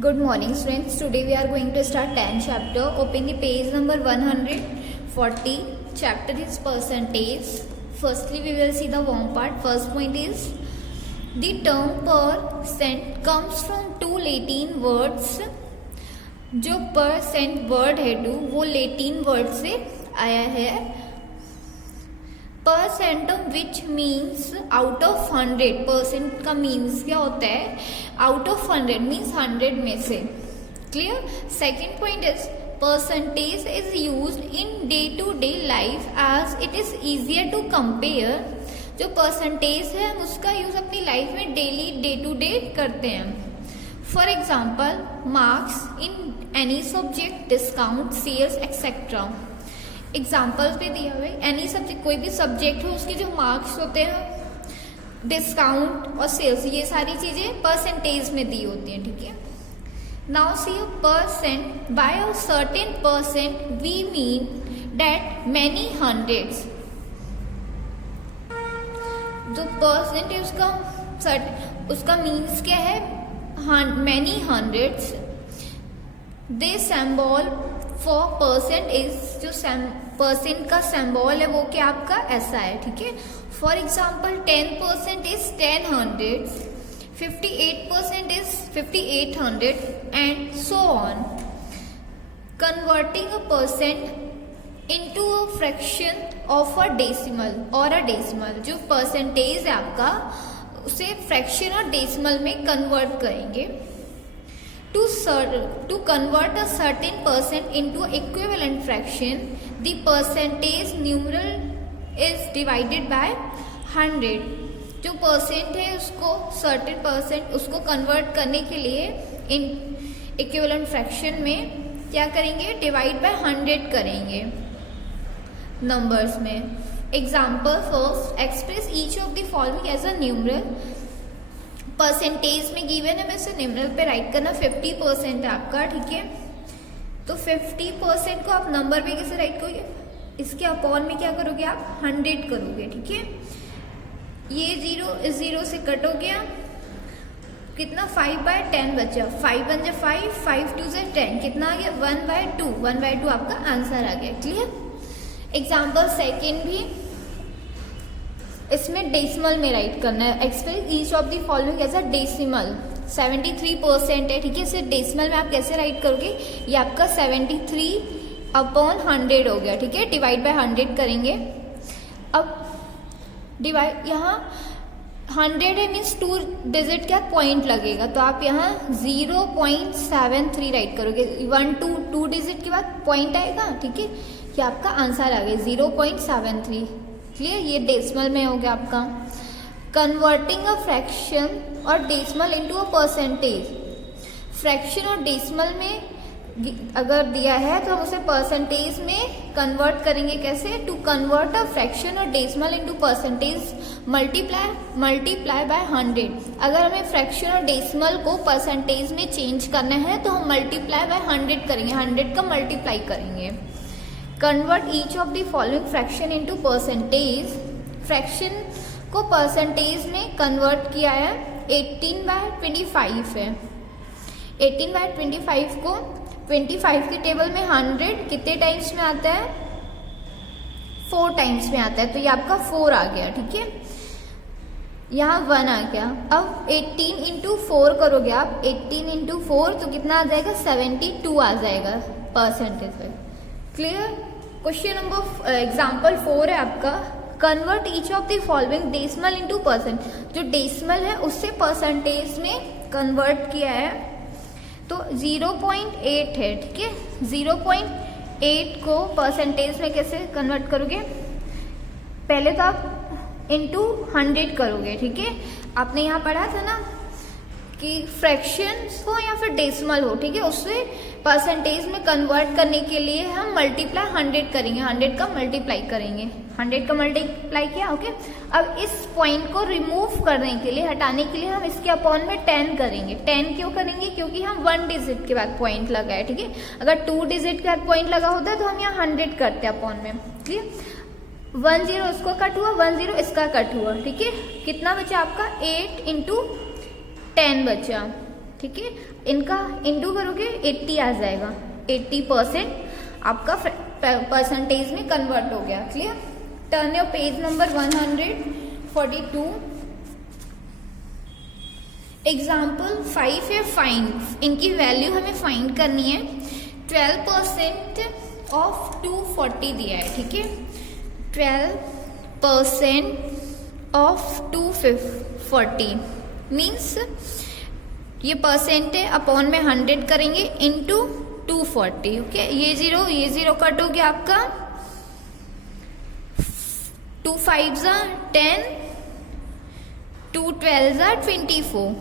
Good morning students. Today we are going to start 10th chapter. Open the page number 140. Chapter is percentage. Firstly we will see the warm part. First point is the term percent comes from two Latin words. जो percent word है two वो Latin word से आया है. Percentum which means out of 100. Percent का means क्या होता है? आउट ऑफ 100 मीन्स 100 में से. Clear. Second point is percentage is used in day to day life as it is easier to compare. जो परसेंटेज है हम उसका यूज अपनी लाइफ में डेली डे टू डे करते हैं. For example marks in any subject, discount, sales etcetera. Examples भी दिया हुआ है. एनी सब्जेक्ट, कोई भी सब्जेक्ट हो उसके जो मार्क्स होते हैं, डिस्काउंट और सेल्स, ये सारी चीजें परसेंटेज में दी होती हैं. ठीक है. Now see a percent. By a certain percent we mean that many hundreds. जो परसेंट है उसका मीन्स क्या है? Many hundreds. The symbol for percent is, जो परसेंट का सिंबल है वो क्या आपका ऐसा है. ठीक है. For example 10% is 10 hundreds, 58% is 5800 and so on. Converting a percent into a fraction of a decimal और अ डेसिमल. जो परसेंटेज है आपका उसे फ्रैक्शन और डेसिमल में कन्वर्ट करेंगे. To convert a certain percent into equivalent fraction, the percentage numeral is divided by 100. जो percent है उसको certain percent उसको कन्वर्ट करने के लिए इन इक्विवेलेंट फ्रैक्शन में क्या करेंगे? डिवाइड बाय 100 करेंगे नंबर्स में. Example first, express each of the following as a numeral. Percentage में गिवन है, वैसे न्यूमरल पे राइट करना 50% है आपका. ठीक है. तो 50% को आप नंबर पे कैसे राइट करोगे? इसके अपॉन में क्या करोगे आप? 100 करोगे. ठीक है. ये 0 इस 0 से कट हो गया. कितना? 5/10 बचा. 5 1 जा 5, 5 2 जा 10. कितना आ गया? 1/2. 1/2 आपका आंसर आ गया. क्लियर. एग्जाम्पल सेकेंड भी इसमें डेसिमल में राइट करना है. Express each of the following as a decimal. 73% है. ठीक है. सिर्फ डेसिमल में आप कैसे राइट करोगे? ये आपका 73/100 हो गया. ठीक है. डिवाइड बाय 100 करेंगे. अब डिवाइड यहाँ 100 है मीन्स 2 डिजिट क्या पॉइंट लगेगा, तो आप यहाँ 0.73 राइट करोगे. 1 2 डिजिट के बाद पॉइंट आएगा. ठीक है. ये आपका आंसर आ गया 0.73. क्लियर. ये डेसिमल में हो गया आपका. कन्वर्टिंग अ फ्रैक्शन और decimal into a percentage. Fraction और डेसिमल में अगर दिया है तो हम उसे परसेंटेज में कन्वर्ट करेंगे. कैसे? टू कन्वर्ट अ फ्रैक्शन और decimal into percentage multiply by 100. अगर हमें फ्रैक्शन और डेसिमल को परसेंटेज में चेंज करना है तो हम मल्टीप्लाई बाय 100 करेंगे. 100 का मल्टीप्लाई करेंगे. Convert each of the following fraction into percentage. Fraction को परसेंटेज में कन्वर्ट किया है. 18/25 है. 18/25 को 25 के टेबल में 100 कितने टाइम्स में आता है? 4 टाइम्स में आता है. तो ये आपका 4 आ गया. ठीक है. यहाँ 1 आ गया. अब 18 इंटू 4 करोगे आप. 18 इंटू 4 तो कितना आ जाएगा? 72 आ जाएगा परसेंटेज में. क्लियर. क्वेश्चन नंबर एग्जाम्पल 4 है आपका. Convert each of the following decimal into percent. जो डेसिमल है उससे परसेंटेज में कन्वर्ट किया है तो 0.8 है. ठीक है. 0.8 को परसेंटेज में कैसे कन्वर्ट करोगे? पहले तो आप इंटू 100 करोगे. ठीक है. आपने यहाँ पढ़ा था ना कि फ्रैक्शंस हो या फिर डेसिमल हो, ठीक है, उससे परसेंटेज में कन्वर्ट करने के लिए हम मल्टीप्लाई 100 करेंगे. 100 का मल्टीप्लाई करेंगे. 100 का मल्टीप्लाई किया. ओके. अब इस पॉइंट को रिमूव करने के लिए, हटाने के लिए हम इसके अपॉन में 10 करेंगे. 10 क्यों करेंगे? क्योंकि हम 1 डिजिट के बाद पॉइंट लगा है. ठीक है. अगर 2 डिजिट के बाद पॉइंट लगा होता है तो हम यहाँ 100 करते हैं अपॉन में. क्लियर. 1 0 इसको कट हुआ, 1 0 इसका कट हुआ. ठीक है. कितना बचा आपका? 8 इंटू 10 बचा. ठीक है, इनका इंटू करोगे 80 आ जाएगा, 80% आपका परसेंटेज में कन्वर्ट हो गया। Clear? Turn your page number 142। Example 5 है फाइंड, इनकी वैल्यू हमें फाइंड करनी है। 12% ऑफ 240 दिया है, ठीक है, 12% ऑफ 240 मीन्स ये परसेंट है, अपॉन में 100 करेंगे इंटू 240। ओके, ये जीरो कट हो गया आपका, 2 5 जा 10, 2 12 जा 24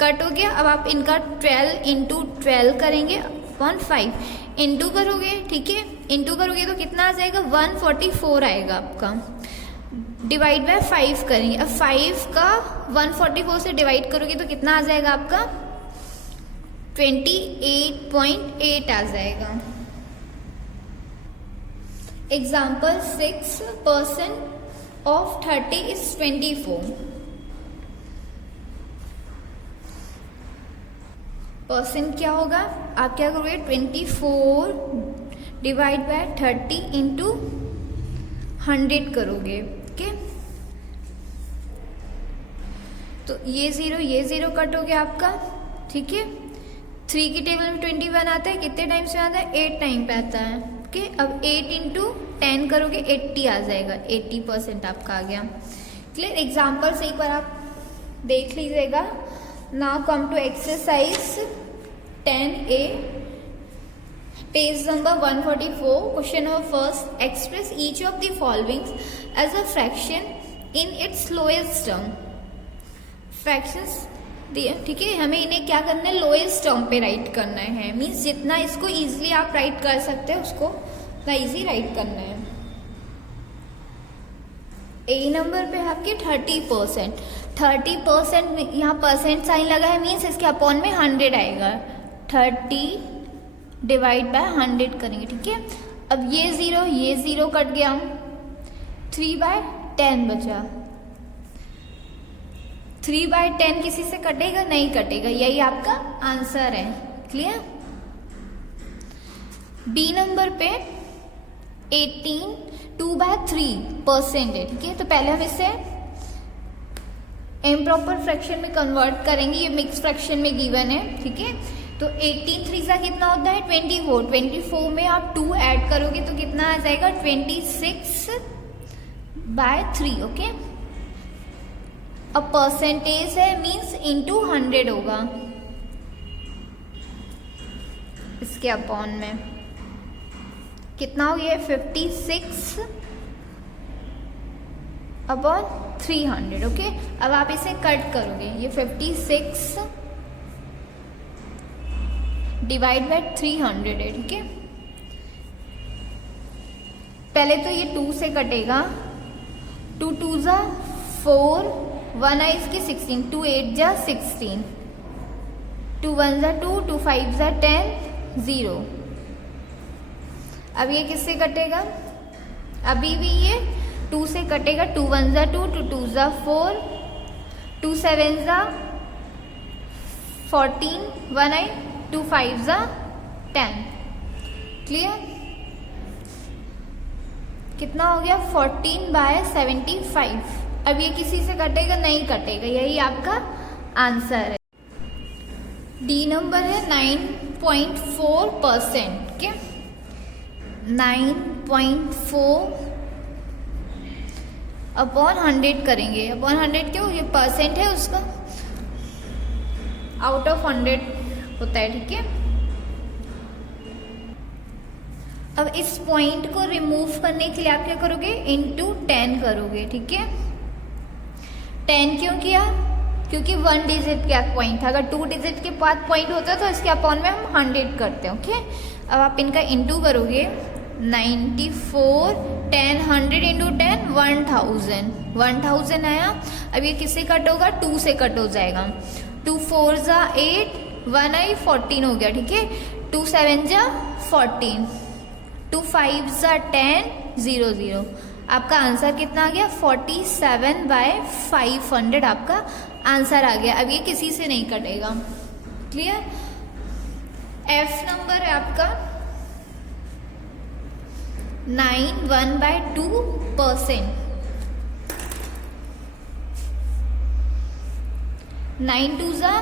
कट हो गया। अब आप इनका 12 इंटू 12 करेंगे अपॉन 5, इंटू करोगे, ठीक है, इंटू करोगे तो कितना आ जाएगा, 144 आएगा आपका। डिवाइड बाय 5 करेंगे, अब 5 का 144 से डिवाइड करोगे तो कितना आ जाएगा आपका, 28.8 आ जाएगा। Example 6% of 30 is 24। परसेंट क्या होगा, आप क्या करोगे, 24 डिवाइड बाय 30 इंटू 100 करोगे। ओके, तो ये जीरो कट हो गया आपका, ठीक है। 3 की टेबल में 21 आता है, कितने टाइम्स में आता है, 8 टाइम पे आता है। ओके, अब 8 इंटू 10 करोगे 80 आ जाएगा, 80% आपका आ गया। क्लियर? एग्जाम्पल से एक बार आप देख लीजिएगा। Now come to exercise 10A, page number 144। Question number first, express each of the followings as a fraction in its lowest term. Fractions दिए, ठीक है, हमें इन्हें क्या करना है, लोएस्ट टर्म पे राइट करना है। मीन्स जितना इसको इजीली आप राइट कर सकते हैं उसको उतना इजी राइट करना है। ए नंबर पे आपके 30%, 30% यहाँ परसेंट साइन लगा है, मीन्स इसके अपॉन में 100 आएगा। 30 डिवाइड बाय 100 करेंगे, ठीक है। अब ये जीरो कट गया, 3/10 बचा। 3/10 किसी से कटेगा, नहीं कटेगा, यही आपका आंसर है। क्लियर? बी नंबर पे 18 2/3% है, ठीक है। तो पहले हम इसे इम्प्रॉपर फ्रैक्शन में कन्वर्ट करेंगे, ये मिक्स फ्रैक्शन में गिवन है, ठीक है। तो 18 3 का कितना होता है, 24। 24 में आप 2 ऐड करोगे तो कितना आ जाएगा, 26/3। ओके, अब परसेंटेज है, मीन्स इंटू 100 होगा इसके अपॉन में। कितना हो गया, 56/300। ओके, अब आप इसे कट करोगे, ये 56 डिवाइड बाय 300 है, ठीक है। पहले तो ये 2 से कटेगा, 2 2 जा 4, 1 है इसकी 16, 2 8 जा 16, 2 1 जा 2, 2 5 जा 10, 0। अब ये किससे कटेगा, अभी भी ये 2 से कटेगा, 2 1 जा 2, 2 2 जा 4, 2 7 जा 14, 1 है, 2 5 जा 10। क्लियर? कितना हो गया, 14/75। अब ये किसी से कटेगा, नहीं कटेगा, यही आपका आंसर है। डी नंबर है 9.4%। ठीक है, 9.4 अपॉन 100 करेंगे। अपॉन 100 क्यों, ये परसेंट है उसका, आउट ऑफ 100 होता है। ठीक है, अब इस पॉइंट को रिमूव करने के लिए आप क्या करोगे, इंटू 10 करोगे। ठीक है, 10 क्यों किया, क्योंकि 1 डिजिट का पॉइंट था। अगर 2 डिजिट के बाद पॉइंट होता है तो इसके अपॉन में हम 100 करते हैं। ओके, अब आप इनका इंटू करोगे, 94 10 100 इंटू 10 1000 आया। अब ये किससे कट होगा, 2 से कट हो जाएगा। 2 4 जा 8, 1 आई 14 हो गया। ठीक है, 2 7 जा 14, 2 5 जा 10, 0 0। आपका आंसर कितना आ गया, 47/500 आपका आंसर आ गया। अब ये किसी से नहीं कटेगा। क्लियर। एफ नंबर है आपका 9 1/2%। 9 2 ज़ा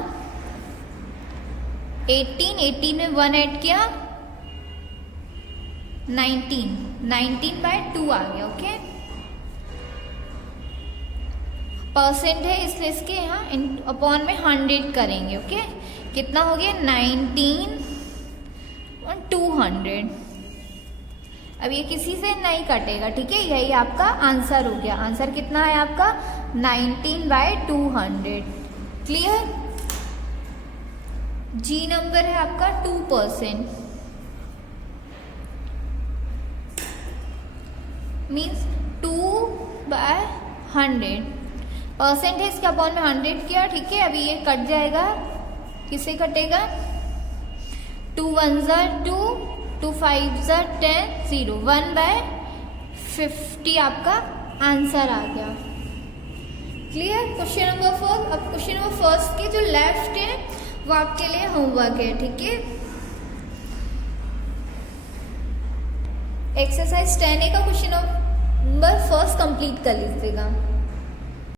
18, 18 में 1 ऐड किया 19, 19/2 आ गया। ओके, परसेंट है इसलिए इसके यहाँ अपॉन में 100 करेंगे। ओके, कितना हो गया 19 और 200। अब ये किसी से नहीं कटेगा, ठीक है, यही आपका आंसर हो गया। आंसर कितना है आपका 19/200। क्लियर। जी नंबर है आपका 2%, मीन्स 2/100। परसेंट है इसके अपॉन में 100 किया, ठीक है। अभी ये कट जाएगा, किससे कटेगा 2 1 ज़ा 2, 2 5 ज़ा 10, 0, 1/50 आपका आंसर आ गया। क्लियर। Question number 4। अब क्वेश्चन नंबर फर्स्ट के जो लेफ्ट है वो आपके लिए होमवर्क है, ठीक है। एक्सरसाइज 10A का क्वेश्चन नंबर फर्स्ट कंप्लीट कर लीजिएगा।